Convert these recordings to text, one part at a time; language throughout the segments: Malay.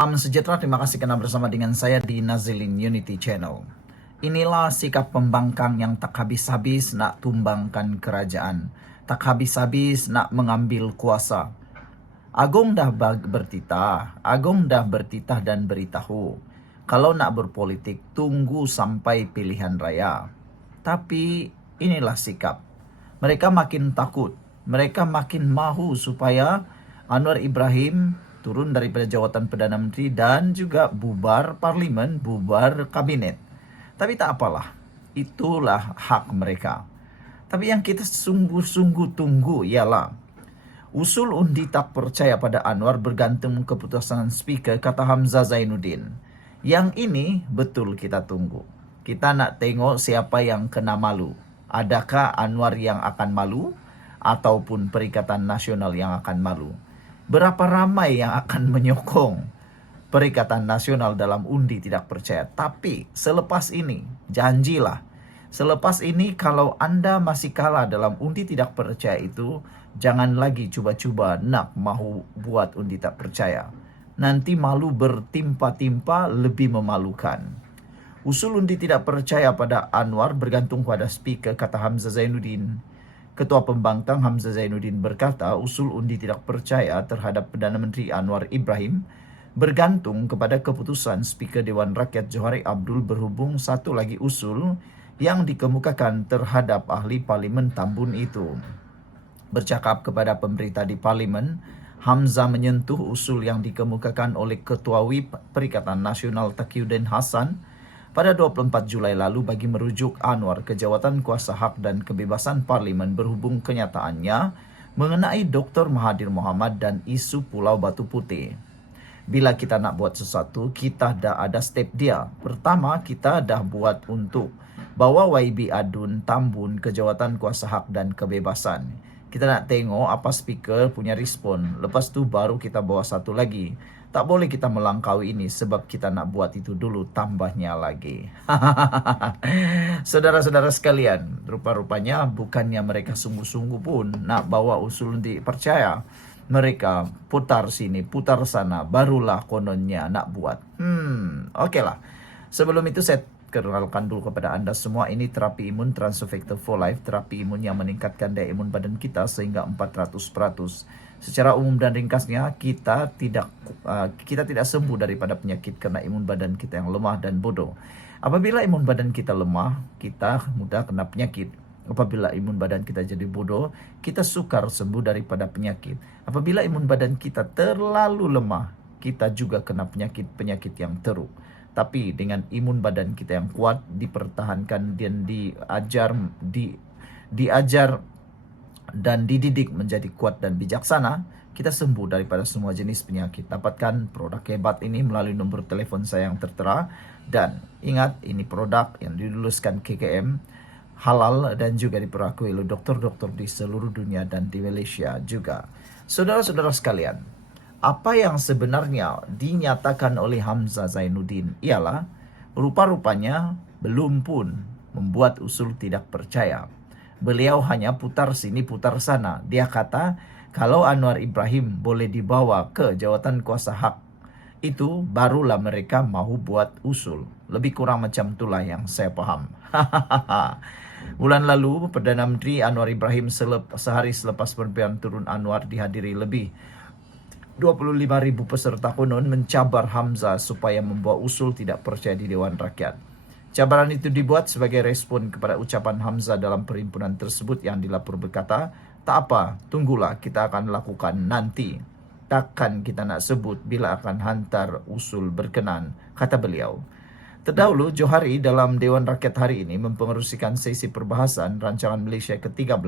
Salam sejahtera, terima kasih karena bersama dengan saya di Nazilin Unity Channel. Inilah sikap pembangkang yang tak habis-habis nak tumbangkan kerajaan, tak habis-habis nak mengambil kuasa. Agung dah bertitah dan beritahu. Kalau nak berpolitik, tunggu sampai pilihan raya. Tapi inilah sikap. Mereka makin takut, mereka makin mahu supaya Anwar Ibrahim turun daripada jawatan Perdana Menteri dan juga bubar parlimen, bubar kabinet. Tapi tak apalah, itulah hak mereka. Tapi yang kita sungguh-sungguh tunggu ialah usul undi tak percaya pada Anwar bergantung keputusan speaker, kata Hamzah Zainuddin. Yang ini betul kita tunggu. Kita nak tengok siapa yang kena malu. Adakah Anwar yang akan malu ataupun Perikatan Nasional yang akan malu? Berapa ramai yang akan menyokong Perikatan Nasional dalam undi tidak percaya? Tapi selepas ini, janjilah. Selepas ini kalau Anda masih kalah dalam undi tidak percaya itu, jangan lagi cuba-cuba nak mahu buat undi tak percaya. Nanti malu bertimpa-timpa, lebih memalukan. Usul undi tidak percaya pada Anwar bergantung pada speaker, kata Hamzah Zainuddin. Ketua Pembangkang Hamzah Zainuddin berkata usul undi tidak percaya terhadap Perdana Menteri Anwar Ibrahim bergantung kepada keputusan Speaker Dewan Rakyat Johari Abdul berhubung satu lagi usul yang dikemukakan terhadap ahli Parlimen Tambun itu. Bercakap kepada pemberita di Parlimen, Hamzah menyentuh usul yang dikemukakan oleh Ketua WIP Perikatan Nasional Taqiyuddin Hasan pada 24 Julai lalu bagi merujuk Anwar ke jawatan kuasa hak dan kebebasan parlimen berhubung kenyataannya mengenai Dr. Mahathir Mohamad dan isu Pulau Batu Putih. Bila kita nak buat sesuatu, kita dah ada step dia. Pertama, kita dah buat untuk bawa YB Adun Tambun ke jawatan kuasa hak dan kebebasan. Kita nak tengok apa speaker punya respon. Lepas tu baru kita bawa satu lagi. Tak boleh kita melangkaui ini sebab kita nak buat itu dulu tambahnya lagi. Saudara-saudara sekalian, rupa-rupanya bukannya mereka sungguh-sungguh pun nak bawa usul dipercaya. Mereka putar sini, putar sana, barulah kononnya nak buat. Okeylah. Sebelum itu saya kenalkan dulu kepada anda semua, ini terapi imun Transofector for Life, terapi imun yang meningkatkan daya imun badan kita sehingga 400%. Secara umum dan ringkasnya, kita tidak sembuh daripada penyakit karena imun badan kita yang lemah dan bodoh. Apabila imun badan kita lemah, kita mudah kena penyakit. Apabila imun badan kita jadi bodoh, kita sukar sembuh daripada penyakit. Apabila imun badan kita terlalu lemah, kita juga kena penyakit-penyakit yang teruk. Tapi dengan imun badan kita yang kuat, dipertahankan dan diajar dan dididik menjadi kuat dan bijaksana, kita sembuh daripada semua jenis penyakit. Dapatkan produk hebat ini melalui nombor telefon saya yang tertera. Dan ingat, ini produk yang diluluskan KKM, halal dan juga diperakui oleh dokter-dokter di seluruh dunia dan di Malaysia juga. Saudara-saudara sekalian, apa yang sebenarnya dinyatakan oleh Hamzah Zainuddin ialah rupa-rupanya belum pun membuat usul tidak percaya. Beliau hanya putar sini putar sana. Dia kata kalau Anwar Ibrahim boleh dibawa ke jawatan kuasa hak, itu barulah mereka mahu buat usul. Lebih kurang macam itulah yang saya faham. Bulan lalu Perdana Menteri Anwar Ibrahim sehari selepas pemilihan turun Anwar dihadiri lebih 25,000 peserta konon mencabar Hamzah supaya membawa usul tidak percaya di Dewan Rakyat. Cabaran itu dibuat sebagai respon kepada ucapan Hamzah dalam perhimpunan tersebut yang dilapor berkata, tak apa, tunggulah kita akan lakukan nanti. Takkan kita nak sebut bila akan hantar usul berkenan, kata beliau. Terdahulu, Johari dalam Dewan Rakyat hari ini mempengerusikan sesi perbahasan rancangan Malaysia ke-13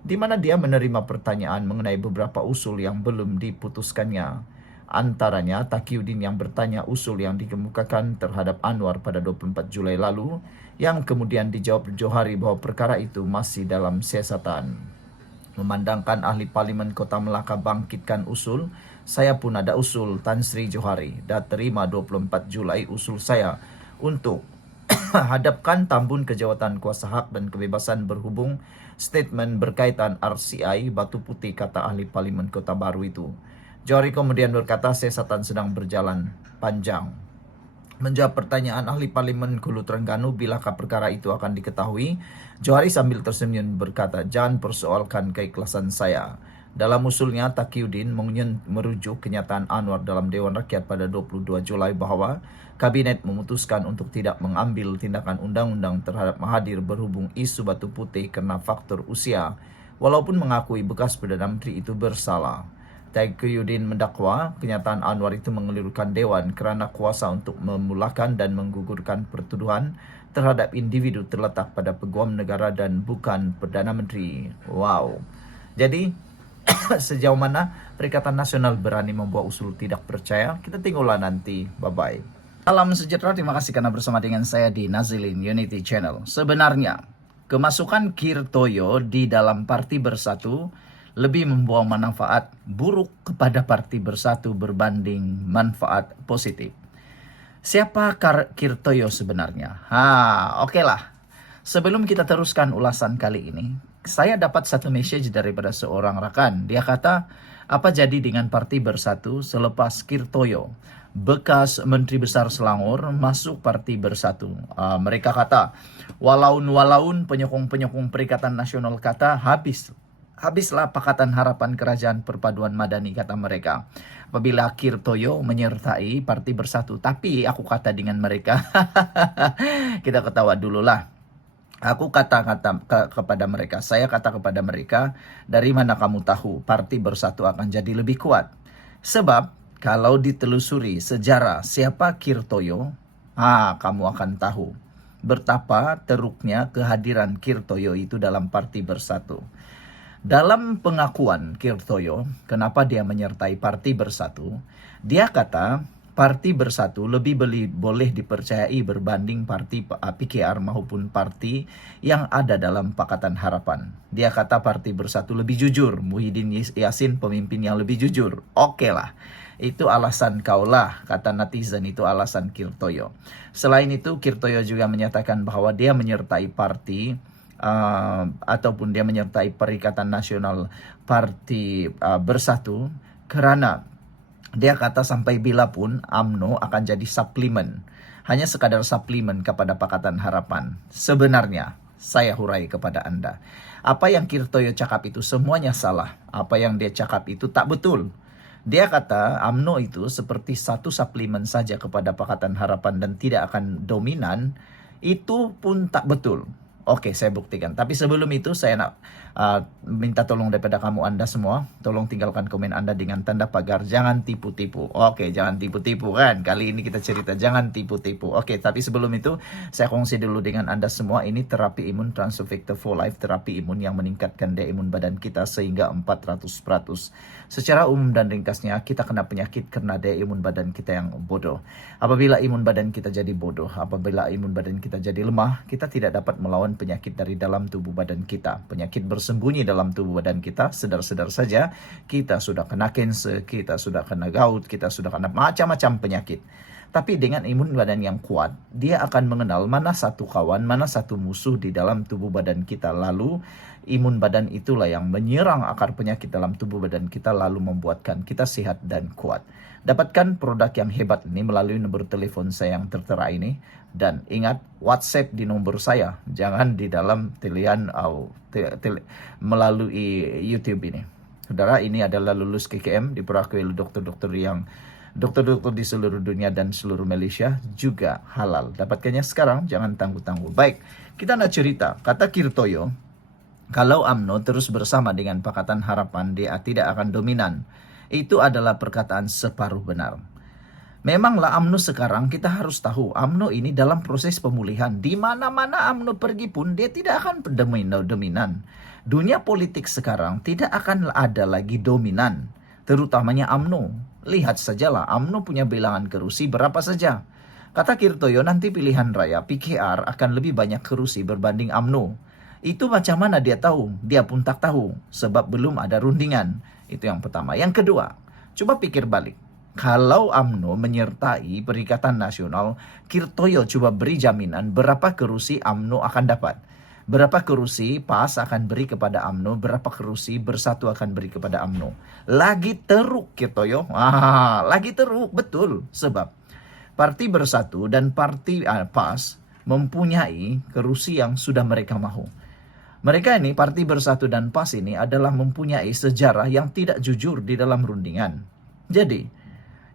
di mana dia menerima pertanyaan mengenai beberapa usul yang belum diputuskannya. Antaranya Taqiyuddin yang bertanya usul yang dikemukakan terhadap Anwar pada 24 Julai lalu yang kemudian dijawab Johari bahawa perkara itu masih dalam siasatan. Memandangkan ahli Parlimen Kota Melaka bangkitkan usul, saya pun ada usul, Tan Sri Johari. Dah terima 24 Julai usul saya untuk hadapkan Tambun ke jawatan kuasa hak dan kebebasan berhubung statement berkaitan RCI Batu Putih, kata ahli Parlimen Kota Baru itu. Johari kemudian berkata, siasatan sedang berjalan panjang. Menjawab pertanyaan ahli parlimen Hulu Terengganu bilakah perkara itu akan diketahui, Johari sambil tersenyum berkata, jangan persoalkan keikhlasan saya. Dalam usulnya, Taqiyuddin merujuk kenyataan Anwar dalam Dewan Rakyat pada 22 Julai bahwa Kabinet memutuskan untuk tidak mengambil tindakan undang-undang terhadap Mahathir berhubung isu batu putih karena faktor usia, walaupun mengakui bekas Perdana Menteri itu bersalah. Taqiyuddin mendakwa kenyataan Anwar itu mengelirukan Dewan kerana kuasa untuk memulakan dan menggugurkan pertuduhan terhadap individu terletak pada peguam negara dan bukan Perdana Menteri. Wow. Jadi sejauh mana Perikatan Nasional berani membawa usul tidak percaya, kita tengoklah nanti. Bye-bye. Salam sejahtera, terima kasih karena bersama dengan saya di Nazilin Unity Channel. Sebenarnya, kemasukan Kirtoyo di dalam Parti Bersatu lebih membawa manfaat buruk kepada Parti Bersatu berbanding manfaat positif. Siapa Kirtoyo sebenarnya? Oke lah. Sebelum kita teruskan ulasan kali ini, saya dapat satu message daripada seorang rakan. Dia kata, apa jadi dengan Parti Bersatu selepas Kirtoyo, bekas Menteri Besar Selangor, masuk Parti Bersatu? Mereka kata, walaun penyokong-penyokong Perikatan Nasional kata, habislah Pakatan Harapan Kerajaan Perpaduan Madani, kata mereka, apabila Kirtoyo menyertai Parti Bersatu. Tapi aku kata dengan mereka, kita ketawa dululah. Aku kepada mereka, saya kata kepada mereka, dari mana kamu tahu Parti Bersatu akan jadi lebih kuat? Sebab kalau ditelusuri sejarah siapa Kirtoyo, kamu akan tahu betapa teruknya kehadiran Kirtoyo itu dalam Parti Bersatu. Dalam pengakuan Kirtoyo, kenapa dia menyertai Parti Bersatu, dia kata Parti Bersatu lebih boleh dipercayai berbanding parti PKR maupun parti yang ada dalam Pakatan Harapan. Dia kata Parti Bersatu lebih jujur, Muhyiddin Yassin pemimpin yang lebih jujur. Oke lah, itu alasan kaulah, kata netizen, itu alasan Kirtoyo. Selain itu, Kirtoyo juga menyatakan bahwa dia menyertai parti ataupun dia menyertai Perikatan Nasional Parti Bersatu kerana dia kata sampai bila pun UMNO akan jadi suplemen, hanya sekadar suplemen kepada Pakatan Harapan. Sebenarnya saya hurai kepada Anda, apa yang Kirtoyo cakap itu semuanya salah. Apa yang dia cakap itu tak betul. Dia kata UMNO itu seperti satu suplemen saja kepada Pakatan Harapan dan tidak akan dominan. Itu pun tak betul. Oke, saya buktikan. Tapi sebelum itu saya nak minta tolong daripada kamu Anda semua. Tolong tinggalkan komen Anda dengan tanda pagar. Jangan tipu-tipu. Oke, jangan tipu-tipu kan. Kali ini kita cerita jangan tipu-tipu. Oke, tapi sebelum itu saya kongsi dulu dengan Anda semua. Ini terapi imun Transovictor for Life. Terapi imun yang meningkatkan daya imun badan kita sehingga 400%. Secara umum dan ringkasnya, kita kena penyakit karena daya imun badan kita yang bodoh. Apabila imun badan kita jadi bodoh, apabila imun badan kita jadi lemah, kita tidak dapat melawan penyakit dari dalam tubuh badan kita. Penyakit bersembunyi dalam tubuh badan kita, sedar-sedar saja kita sudah kena kanser, kita sudah kena gout, kita sudah kena macam-macam penyakit. Tapi dengan imun badan yang kuat, dia akan mengenal mana satu kawan, mana satu musuh di dalam tubuh badan kita. Lalu imun badan itulah yang menyerang akar penyakit dalam tubuh badan kita, lalu membuatkan kita sehat dan kuat. Dapatkan produk yang hebat ini melalui nomor telepon saya yang tertera ini. Dan ingat, WhatsApp di nomor saya, jangan di dalam melalui YouTube ini. Saudara, ini adalah lulus KKM, diperakui oleh dokter-dokter di seluruh dunia dan seluruh Malaysia, juga halal. Dapatkannya sekarang, jangan tangguh-tangguh. Baik, kita nak cerita. Kata Kirtoyo, kalau UMNO terus bersama dengan Pakatan Harapan, dia tidak akan dominan. Itu adalah perkataan separuh benar. Memanglah UMNO sekarang, kita harus tahu UMNO ini dalam proses pemulihan. Di mana-mana UMNO pergi pun dia tidak akan dominan. Dunia politik sekarang tidak akan ada lagi dominan, terutamanya UMNO. Lihat sajalah UMNO punya bilangan kerusi berapa saja. Kata Kirtoyo, nanti pilihan raya PKR akan lebih banyak kerusi berbanding UMNO. Itu macam mana dia tahu? Dia pun tak tahu sebab belum ada rundingan. Itu yang pertama. Yang kedua, coba pikir balik. Kalau UMNO menyertai Perikatan Nasional, Kirtoyo coba beri jaminan berapa kerusi UMNO akan dapat. Berapa kursi PAS akan beri kepada UMNO, berapa kursi Bersatu akan beri kepada UMNO. Lagi teruk Kirtoyo. Lagi teruk, betul. Sebab Parti Bersatu dan Parti PAS mempunyai kursi yang sudah mereka mahu. Mereka ini, Parti Bersatu dan PAS ini adalah mempunyai sejarah yang tidak jujur di dalam rundingan. Jadi,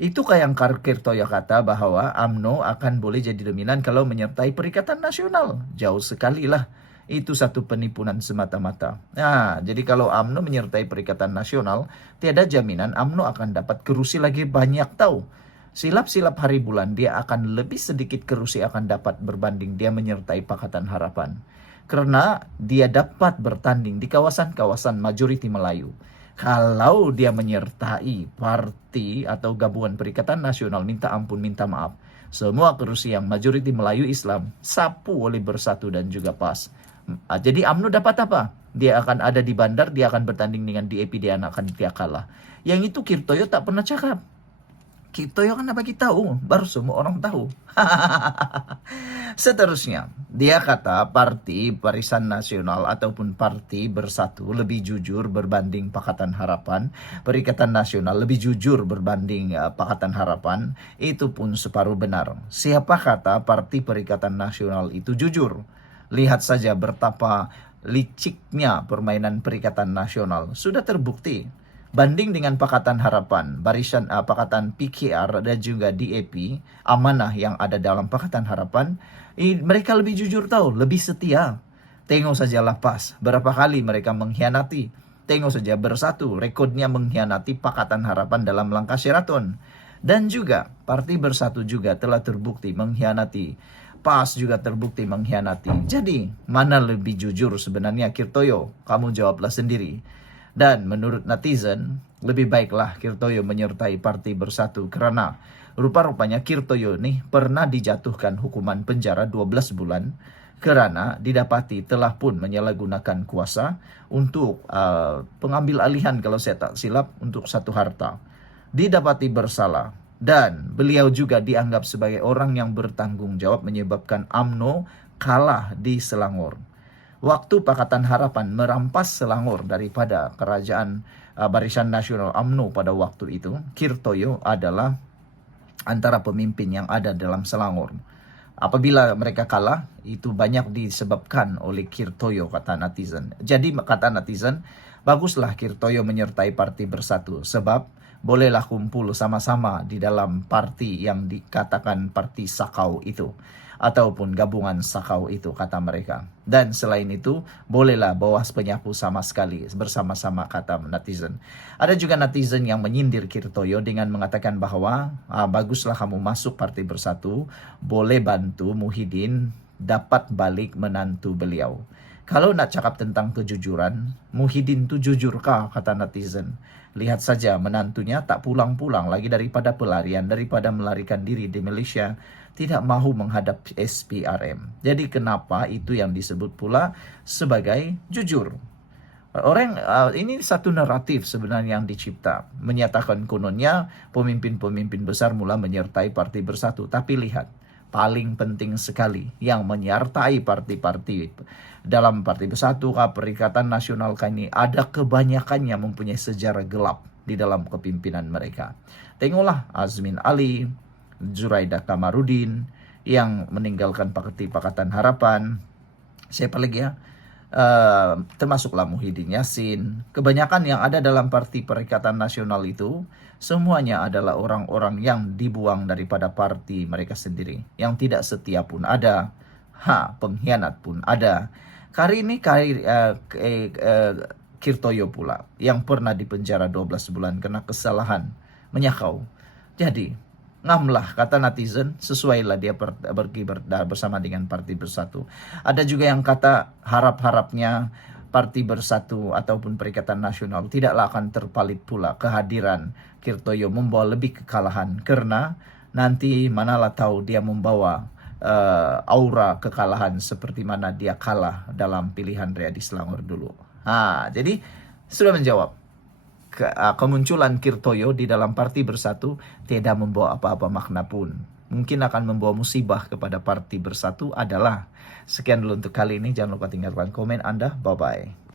itu kayak yang Kirtoyo kata bahwa UMNO akan boleh jadi dominan kalau menyertai Perikatan Nasional. Jauh sekali lah. Itu satu penipuan semata-mata. Nah, jadi kalau UMNO menyertai Perikatan Nasional, tiada jaminan UMNO akan dapat kursi lagi banyak tahu. Silap-silap hari bulan dia akan lebih sedikit kursi akan dapat berbanding dia menyertai Pakatan Harapan. Karena dia dapat bertanding di kawasan-kawasan majoriti Melayu. Kalau dia menyertai parti atau gabungan Perikatan Nasional, minta ampun, minta maaf. Semua kursi yang majoriti Melayu Islam sapu oleh Bersatu dan juga PAS. Jadi UMNO dapat apa? Dia akan ada di bandar, dia akan bertanding dengan DAP, dia akan kalah. Yang itu Kirtoyo tak pernah cakap. Kirtoyo kan bagi tahu, baru semua orang tahu. Seterusnya, dia kata Parti Barisan Nasional ataupun Parti Bersatu lebih jujur berbanding Pakatan Harapan. Perikatan Nasional lebih jujur berbanding Pakatan Harapan. Itu pun separuh benar. Siapa kata Parti Perikatan Nasional itu jujur? Lihat saja betapa liciknya permainan Perikatan Nasional. Sudah terbukti. Banding dengan Pakatan Harapan, barisan Pakatan PKR dan juga DAP, amanah yang ada dalam Pakatan Harapan, mereka lebih jujur tahu, lebih setia. Tengok saja PAS, berapa kali mereka mengkhianati. Tengok saja Bersatu, rekodnya mengkhianati Pakatan Harapan dalam langkah Sheraton. Dan juga Parti Bersatu juga telah terbukti mengkhianati. PAS juga terbukti mengkhianati. Jadi, mana lebih jujur sebenarnya Kirtoyo? Kamu jawablah sendiri. Dan menurut netizen, lebih baiklah Kirtoyo menyertai Parti Bersatu karena rupa-rupanya Kirtoyo nih pernah dijatuhkan hukuman penjara 12 bulan karena didapati telah pun menyalahgunakan kuasa untuk pengambil alihan kalau saya tak silap untuk satu harta. Didapati bersalah. Dan beliau juga dianggap sebagai orang yang bertanggung jawab menyebabkan UMNO kalah di Selangor. Waktu Pakatan Harapan merampas Selangor daripada kerajaan Barisan Nasional UMNO pada waktu itu, Kirtoyo adalah antara pemimpin yang ada dalam Selangor. Apabila mereka kalah, itu banyak disebabkan oleh Kirtoyo, kata netizen. Jadi kata netizen, baguslah Kirtoyo menyertai Parti Bersatu sebab bolehlah kumpul sama-sama di dalam parti yang dikatakan Parti Sakau itu. Ataupun gabungan Sakau itu, kata mereka. Dan selain itu, bolehlah bawas penyapu sama sekali bersama-sama, kata netizen. Ada juga netizen yang menyindir Kirtoyo dengan mengatakan bahwa baguslah kamu masuk Parti Bersatu, boleh bantu Muhyiddin dapat balik menantu beliau. Kalau nak cakap tentang kejujuran, Muhyiddin tu jujurkah, kata netizen. Lihat saja menantunya tak pulang-pulang lagi daripada pelarian, daripada melarikan diri di Malaysia, tidak mahu menghadap SPRM. Jadi kenapa itu yang disebut pula sebagai jujur? Orang ini satu naratif sebenarnya yang dicipta, menyatakan kononnya pemimpin-pemimpin besar mula menyertai Parti Bersatu. Tapi lihat, paling penting sekali yang menyertai parti-parti dalam Parti Bersatu, Perikatan Nasional ini ada kebanyakan yang mempunyai sejarah gelap di dalam kepimpinan mereka. Tengoklah Azmin Ali, Zuraida Kamarudin yang meninggalkan Pakatan Harapan. Siapa lagi ya? Termasuklah Muhyiddin Yassin. Kebanyakan yang ada dalam Parti Perikatan Nasional itu semuanya adalah orang-orang yang dibuang daripada parti mereka sendiri. Yang tidak setia pun ada, pengkhianat pun ada. Kali ini Kirtoyo pula yang pernah dipenjara 12 bulan karena kesalahan menyakau. Jadi ngamlah, kata netizen, sesuailah dia pergi bersama dengan Parti Bersatu. Ada juga yang kata harap-harapnya Parti Bersatu ataupun Perikatan Nasional tidaklah akan terpalit pula kehadiran Kirtoyo membawa lebih kekalahan, karena nanti manalah tahu dia membawa aura kekalahan seperti mana dia kalah dalam pilihan raya di Selangor dulu. Jadi sudah menjawab. Kemunculan Kirtoyo di dalam Parti Bersatu tidak membawa apa-apa makna pun. mungkin akan membawa musibah kepada Parti Bersatu adalah. Sekian dulu untuk kali ini. Jangan lupa tinggalkan komen Anda. Bye-bye.